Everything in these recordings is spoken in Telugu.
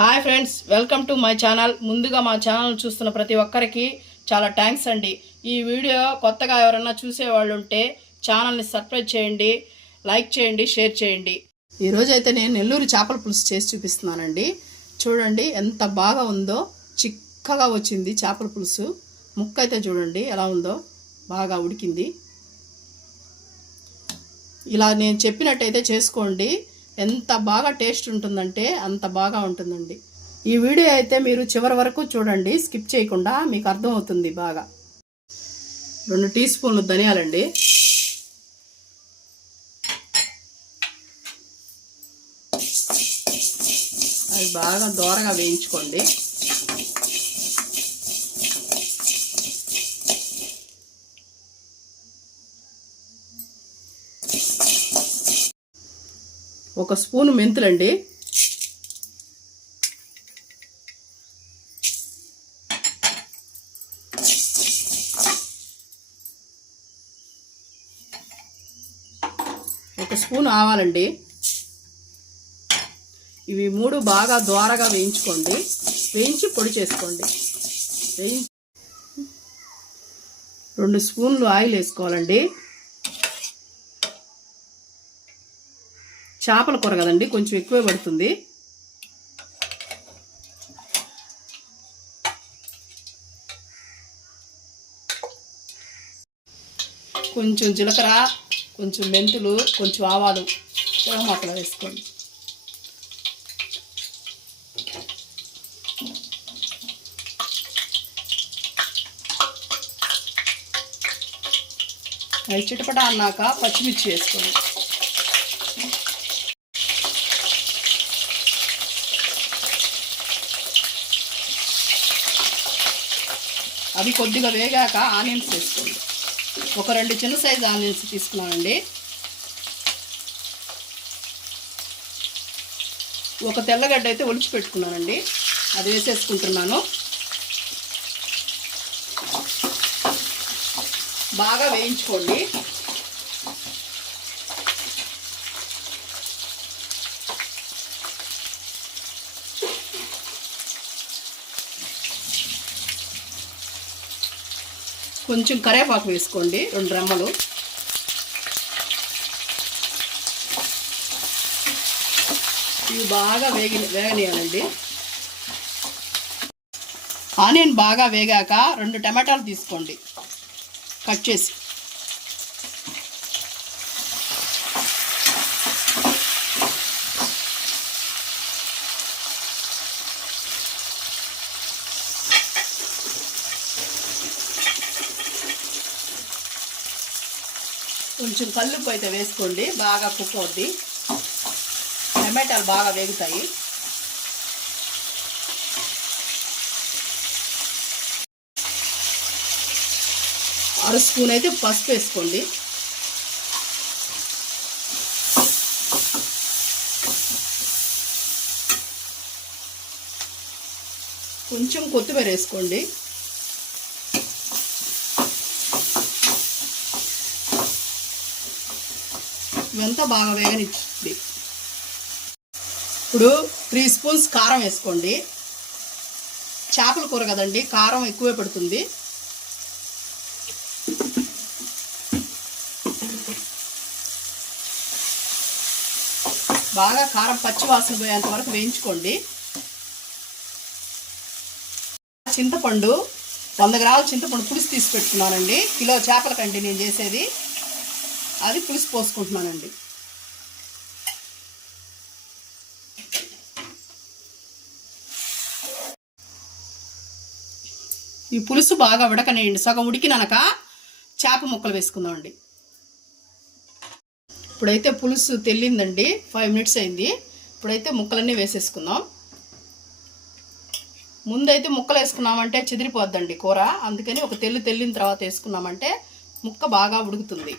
Hi friends, welcome to my channel. ముందుగా మా ఛానల్ చూస్తున్న ప్రతి ఒక్కరికి చాలా థ్యాంక్స్ అండి. ఈ వీడియో కొత్తగా ఎవరన్నా చూసేవాళ్ళు ఉంటే ఛానల్ని సబ్స్క్రైబ్ చేయండి, లైక్ చేయండి, షేర్ చేయండి. ఈరోజు అయితే నేను నెల్లూరు చేపల పులుసు చేసి చూపిస్తున్నానండి. చూడండి ఎంత బాగా ఉందో, చిక్కగా వచ్చింది చేపల పులుసు. ముక్క అయితే చూడండి ఎలా ఉందో, బాగా ఉడికింది. ఇలా నేను చెప్పినట్టయితే చేసుకోండి, ఎంత బాగా టేస్ట్ ఉంటుందంటే అంత బాగా ఉంటుందండి. ఈ వీడియో అయితే మీరు చివరి వరకు చూడండి, స్కిప్ చేయకుండా, మీకు అర్థమవుతుంది బాగా. 2 టీ స్పూన్లు ధనియాలండి, అవి బాగా దోరగా వేయించుకోండి. ఒక స్పూను మెంతులండి, ఒక స్పూన్ ఆవాలండి. ఇవి 3 బాగా దోరగా వేయించుకోండి, వేయించి పొడి చేసుకోండి. 2 స్పూన్లు ఆయిల్ వేసుకోవాలండి. చేపల కూర కదండి, కొంచెం ఎక్కువే పడుతుంది. కొంచెం జీలకర్ర, కొంచెం మెంతులు, కొంచెం ఆవాలు మొక్కలు వేసుకోండి. అవి చిటపట అన్నాక పచ్చిమిర్చి వేసుకోండి. అవి కొద్దిగా వేగాక ఆనియన్స్ వేసుకోండి. ఒక 2 చిన్న సైజు ఆనియన్స్ తీసుకున్నానండి. ఒక తెల్లగడ్డ అయితే ఒలిచి పెట్టుకున్నానండి, అది వేసేసుకుంటున్నాను. బాగా వేయించుకోండి. కొంచెం కరివేపాకు వేసుకోండి, 2 రెమ్మలు. ఇవి బాగా వేగనియాలండి. ఆనియన్ బాగా వేగాక 2 టమాటాలు తీసుకోండి, కట్ చేసి. కొంచెం కల్లుప్పు అయితే వేసుకోండి, బాగా కుక్ అవుద్ది. టమాటాలు బాగా వేగుతాయి. అర స్పూన్ అయితే పసుపు వేసుకోండి. కొంచెం కొత్తిమీర వేసుకోండి. ఇవంతా బాగా వేగనిచ్చింది. ఇప్పుడు 3 స్పూన్స్ కారం వేసుకోండి. చేపల కూర కదండి, కారం ఎక్కువే పడుతుంది. బాగా కారం పచ్చి వాసన పోయేంత వరకు వేయించుకోండి. చింతపండు 100 గ్రాముల చింతపండు పులుసు తీసి పెట్టుకున్నానండి. కిలో చేపలకండి నేను చేసేది, అది పులుసు పోసుకుంటున్నానండి. ఈ పులుసు బాగా ఉడకనేయండి. సగం ఉడికినాక చేప ముక్కలు వేసుకుందామండి. ఇప్పుడైతే పులుసు తెల్లిందండి, 5 మినిట్స్ అయింది. ఇప్పుడైతే ముక్కలన్నీ వేసేసుకుందాం. ముందైతే ముక్కలు వేసుకున్నామంటే చెదిరిపోద్దండి కూర, అందుకని ఒక తెల్లిన తర్వాత వేసుకున్నామంటే ముక్క బాగా ఉడుకుతుంది.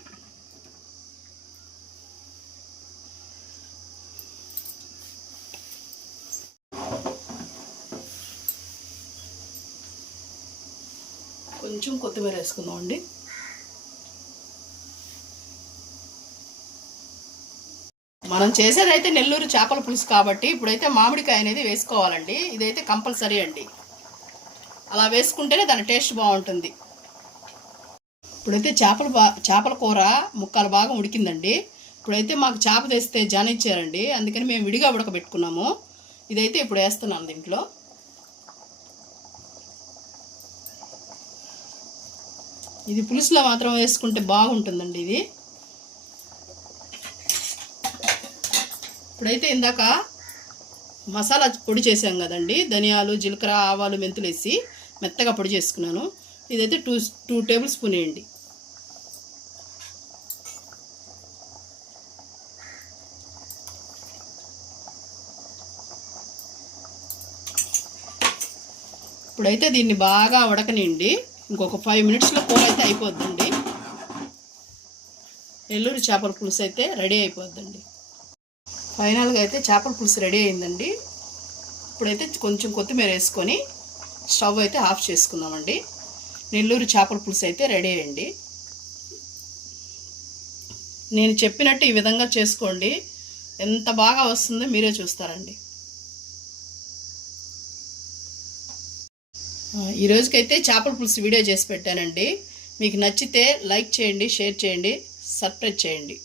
కొంచెం కొత్తిమీర వేసుకుందామండి. మనం చేసేదైతే నెల్లూరు చేపల పులుసు కాబట్టి ఇప్పుడైతే మామిడికాయ అనేది వేసుకోవాలండి. ఇదైతే కంపల్సరీ అండి. అలా వేసుకుంటేనే దాని టేస్ట్ బాగుంటుంది. ఇప్పుడైతే చేపల కూర ముక్కలు బాగా ఉడికిందండి. ఇప్పుడైతే మాకు చేప తెస్తే జన ఇచ్చారండి, అందుకని మేము విడిగా ఉడకబెట్టుకున్నాము. ఇదైతే ఇప్పుడు వేస్తున్నాను దీంట్లో. ఇది పులుసులో మాత్రం వేసుకుంటే బాగుంటుందండి ఇది. ఇప్పుడైతే ఇందాక మసాలా పొడి చేసాం కదండి, ధనియాలు, జీలకర్ర, ఆవాలు, మెంతులు వేసి మెత్తగా పొడి చేసుకున్నాను. ఇదైతే 2 టేబుల్ స్పూన్ వేయండి. ఇప్పుడైతే దీన్ని బాగా ఉడకనియండి. ఇంకొక 5 మినిట్స్లో కూర అయితే అయిపోద్దండి. నెల్లూరు చేపల పులుసు అయితే రెడీ అయిపోద్దండి. ఫైనల్గా అయితే చేపల పులుసు రెడీ అయిందండి. ఇప్పుడైతే కొంచెం కొత్తిమీర వేసుకొని స్టవ్ అయితే ఆఫ్ చేసుకుందామండి. నెల్లూరు చేపల పులుసు అయితే రెడీ అయ్యండి. నేను చెప్పినట్టు ఈ విధంగా చేసుకోండి, ఎంత బాగా వస్తుందో మీరే చూస్తారండి. ఈ రోజుకైతే చేపల పులుసు వీడియో చేసి పెట్టానండి. మీకు నచ్చితే లైక్ చేయండి, షేర్ చేయండి, సబ్స్క్రైబ్ చేయండి.